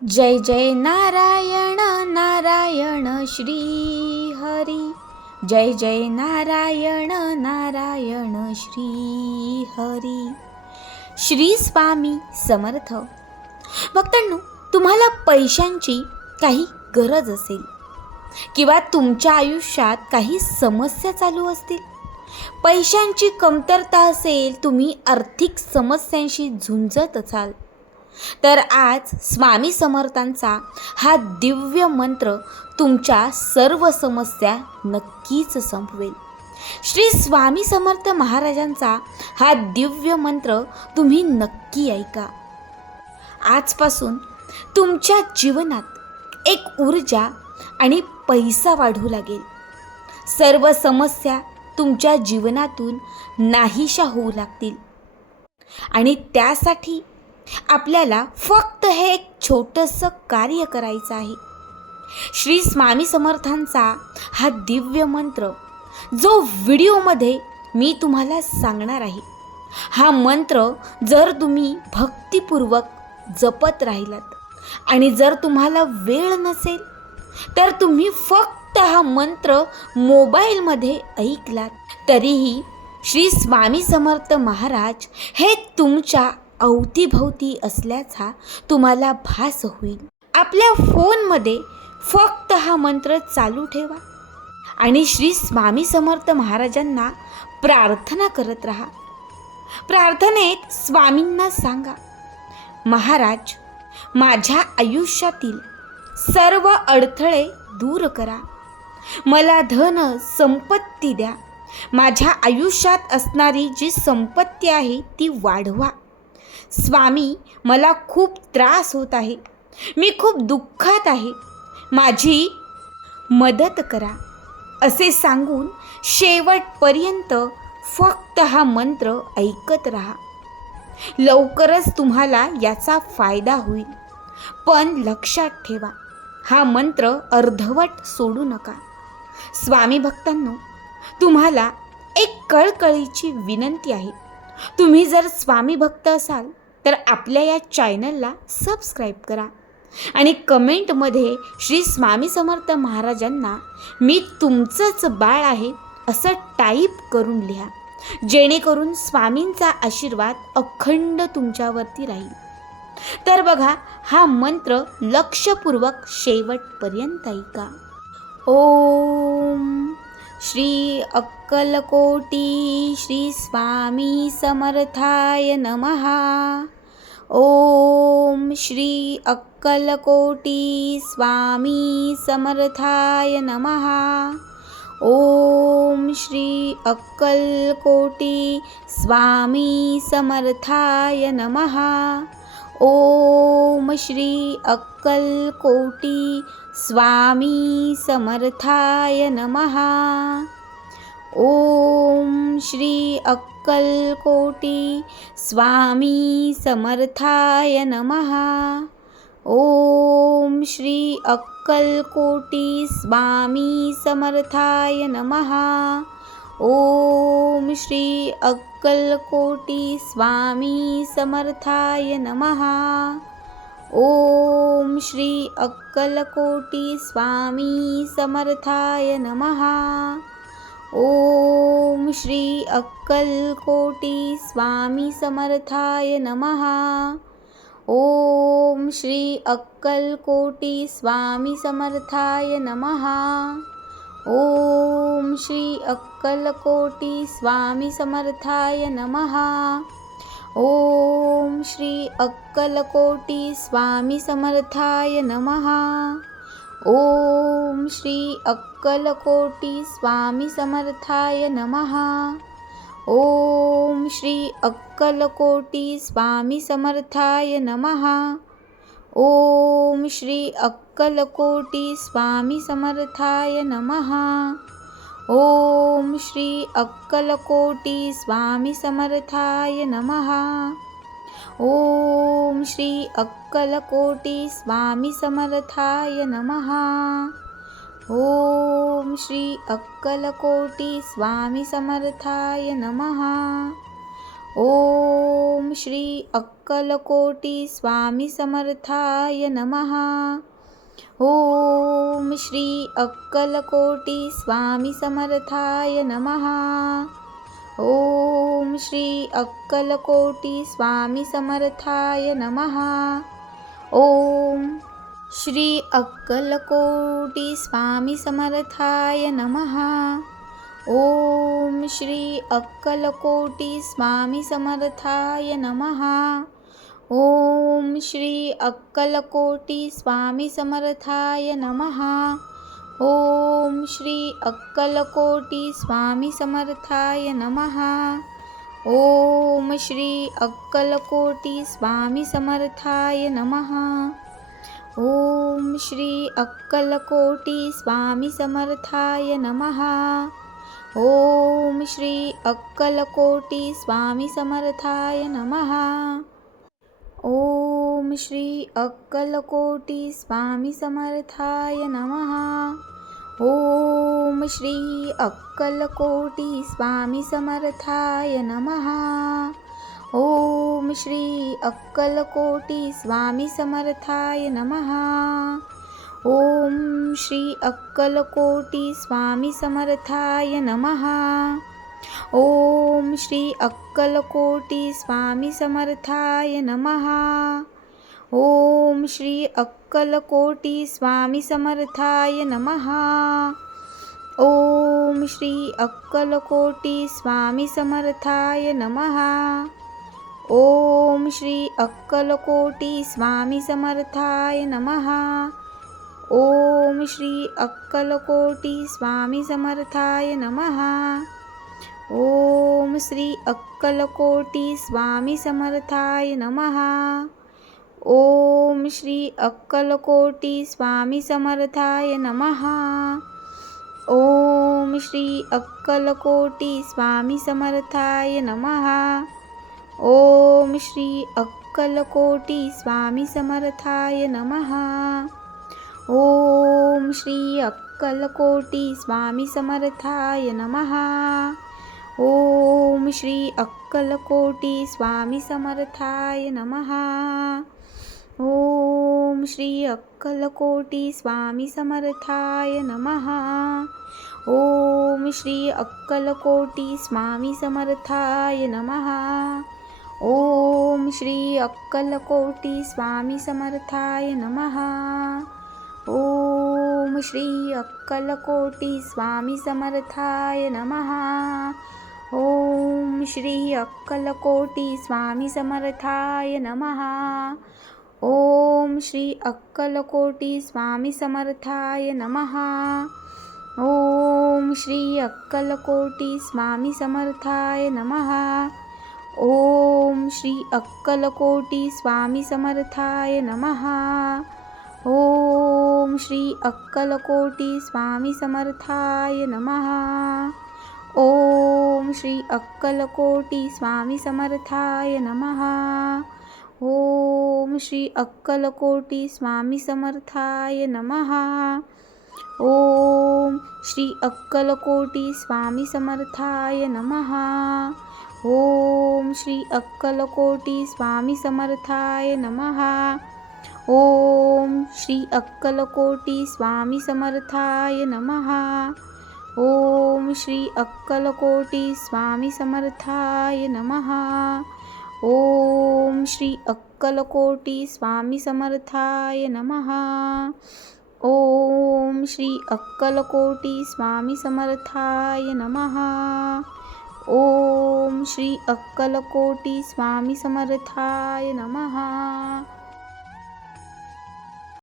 जय जय नारायण नारायण श्री हरी जय जय नारायण नारायण श्री हरी श्री स्वामी समर्थ। भक्तांनो तुम्हाला पैशांची काही गरज असेल किंवा तुमच्या आयुष्यात काही समस्या चालू असतील पैशांची कमतरता असेल तुम्ही आर्थिक समस्यांशी झुंजत असाल तर आज स्वामी समर्थांचा हा दिव्य मंत्र तुमच्या सर्व समस्या नक्कीच संपवेल. श्री स्वामी समर्थ महाराजांचा हा दिव्य मंत्र तुम्ही नक्की ऐका. आजपासून तुमच्या जीवनात एक ऊर्जा आणि पैसा वाढू लागेल. सर्व समस्या तुमच्या जीवनातून नाहीशा होऊ लागतील. आणि त्यासाठी आपल्याला फक्त हे एक छोटंसं कार्य करायचं आहे. श्री स्वामी समर्थांचा हा दिव्य मंत्र जो व्हिडिओमध्ये मी तुम्हाला सांगणार आहे. हा मंत्र जर तुम्ही भक्तिपूर्वक जपत राहिलात आणि जर तुम्हाला वेळ नसेल तर तुम्ही फक्त हा मंत्र मोबाईलमध्ये ऐकलात तरीही श्री स्वामी समर्थ महाराज हे तुमच्या अवतीभवती असल्याचा तुम्हाला भास होईल. आपल्या फोनमध्ये फक्त हा मंत्र चालू ठेवा आणि श्री स्वामी समर्थ महाराजांना प्रार्थना करत राहा. प्रार्थनेत स्वामींना सांगा महाराज माझ्या आयुष्यातील सर्व अडथळे दूर करा. मला धन संपत्ती द्या. माझ्या आयुष्यात असणारी जी संपत्ती आहे ती वाढवा. स्वामी मला खूप त्रास होत आहे. मी खूप दुःखात आहे. माझी मदत करा असे सांगून शेवटपर्यंत फक्त हा मंत्र ऐकत राहा. लवकरच तुम्हाला याचा फायदा होईल. पण लक्षात ठेवा हा मंत्र अर्धवट सोडू नका. स्वामी भक्तांनो तुम्हाला एक कळकळीची विनंती आहे. तुम्ही जर स्वामी भक्त असाल तर आपल्या या चॅनलला सबस्क्राईब करा. आणि कमेंटमध्ये श्री स्वामी समर्थ महाराजांना मी तुमचंच बाळ आहे असं टाईप करून लिहा. जेणेकरून स्वामींचा आशीर्वाद अखंड तुमच्यावरती राहील. तर बघा हा मंत्र लक्षपूर्वक शेवटपर्यंत ऐका. ओम श्री अक्कलकोटी श्री स्वामी समर्थाय नमहा ओम श्री अक्कलकोटी स्वामी समर्थाय नमहा ओम श्री अक्कलकोटी स्वामी समर्थाय नमहा ओम श्री अक्कलकोटी स्वामी समर्थाय नमहा ओम श्री अक्कलकोटी स्वामी समर्थाय नमहा ओम श्री अक्कलकोटी स्वामी समर्थाय नमहा ओम श्री अक्कलकोटी स्वामी समर्थाय नमहा ओम श्री अक्कलकोटी स्वामी समर्थाय नमहा ओम श्री अक्कलकोटी स्वामी समर्थाय नमहा ओम श्री अक्कलकोटी स्वामी समर्थाय नमहा ओम श्री अक्कलकोटी स्वामी समर्थाय नमहा ओम श्री अक्कलकोटी स्वामी समर्थाय नमहा ओम श्री अक्कलकोटी स्वामी समर्थाय नमहा ओम श्री अक्कलकोटी स्वामी समर्थाय नमहा ओम श्री अक् स्वामी समर्थाय नमहा ओम श्री अक्कलकोटी स्वामी समर्थाय नमहा ओम श्री अक्कलकोटी स्वामी समर्थाय नमहा ओम श्री अक्कलकोटी स्वामी समर्थाय नमहा ओम श्री अक्कलकोटी स्वामी समर्थाय नमः। ओम श्री अक्कलकोटी स्वामी समर्थाय नमः। ओम श्री अक्कलकोटी स्वामी समर्थाय नमः। ओम श्री अक्कलकोटी स्वामी समर्थाय नमः। ओम श्री अक्कलकोटी स्वामी समर्थाय नमः। ओम श्री अक्कलकोटी स्वामी समर्थाय नमः। ओम श्री अक्कलकोटी स्वामी समर्थाय नमः। ओम श्री अक्कलकोटी स्वामी समर्थाय नमः। ओम श्री अक्कलकोटी स्वामी समर्थाय नमः। ओम श्री अक्कलकोटी स्वामी समर्थाय नमः। ओम श्री अक्कलकोटी स्वामी समर्थाय नमः। ओम श्री अक्कलकोटी स्वामी समर्थाय नमः। ओम श्री अक्कलकोटी स्वामी समर्थाय नमः। ओम श्री अक्कलकोटी स्वामी समर्थाय नमः। ओम श्री अक्कलकोटी स्वामी समर्थाय नमः। ओम श्री अक्कलकोटी स्वामी समर्थाय नमः। ओम श्री अक्कलकोटी स्वामी समर्थाय नमः। ओम श्री अक्कलकोटी स्वामी समर्थाय नमः। ओम श्री अक्कलकोटी स्वामी समर्थाय नमः। ओम श्री अक्कलकोटी स्वामी समर्थाय नमः। ओम श्री अक्कलकोटी स्वामी समर्थाय नमः। ओम श्री अक्कलकोटी स्वामी समर्थाय नमः। ओम श्री अक्कलकोटी स्वामी समर्थाय नमः। ओम श्री अक्कलकोटी स्वामी समर्थाय नमः। ओम श्री अक्कलकोटी स्वामी समर्थाय नमः। ओम श्री अक्कलकोटी स्वामी समर्थाय नमः। ओम श्री अक्कलकोटी स्वामी समर्थाय नमः। ओम श्री अक्कलकोटी स्वामी समर्थाय नमः। ओम श्री अक्कलकोटी स्वामी समर्थाय नमः। ओम श्री अक्कलकोटी स्वामी समर्थाय नमः। ओम श्री अक्कलकोटी स्वामी समर्थाय नमः। ओम श्री अक्कलकोटी स्वामी समर्थाय नमः। ओम श्री अक्कलकोटी स्वामी समर्थाय नमः। ओम श्री अक्कलकोटी स्वामी समर्थाय नमः। ओम श्री अक्कलकोटी स्वामी समर्थाय नमः। ओम श्री अक्कलकोटी स्वामी समर्थाय नमः। ओम श्री अक्कलकोटी स्वामी समर्थाय नमः। ओम श्री अक्कलकोटी स्वामी समर्थाय नमः। ओम श्री अक्कलकोटी स्वामी समर्थाय नमः। ओम श्री अक्कलकोटी स्वामी समर्थाय नमः। ओम श्री अक्कलकोटी स्वामी समर्थाय नमः। ओम श्री अक्कलकोटी स्वामी समर्थाय नमः। ओम श्री अक्कलकोटी स्वामी समर्थाय नमः।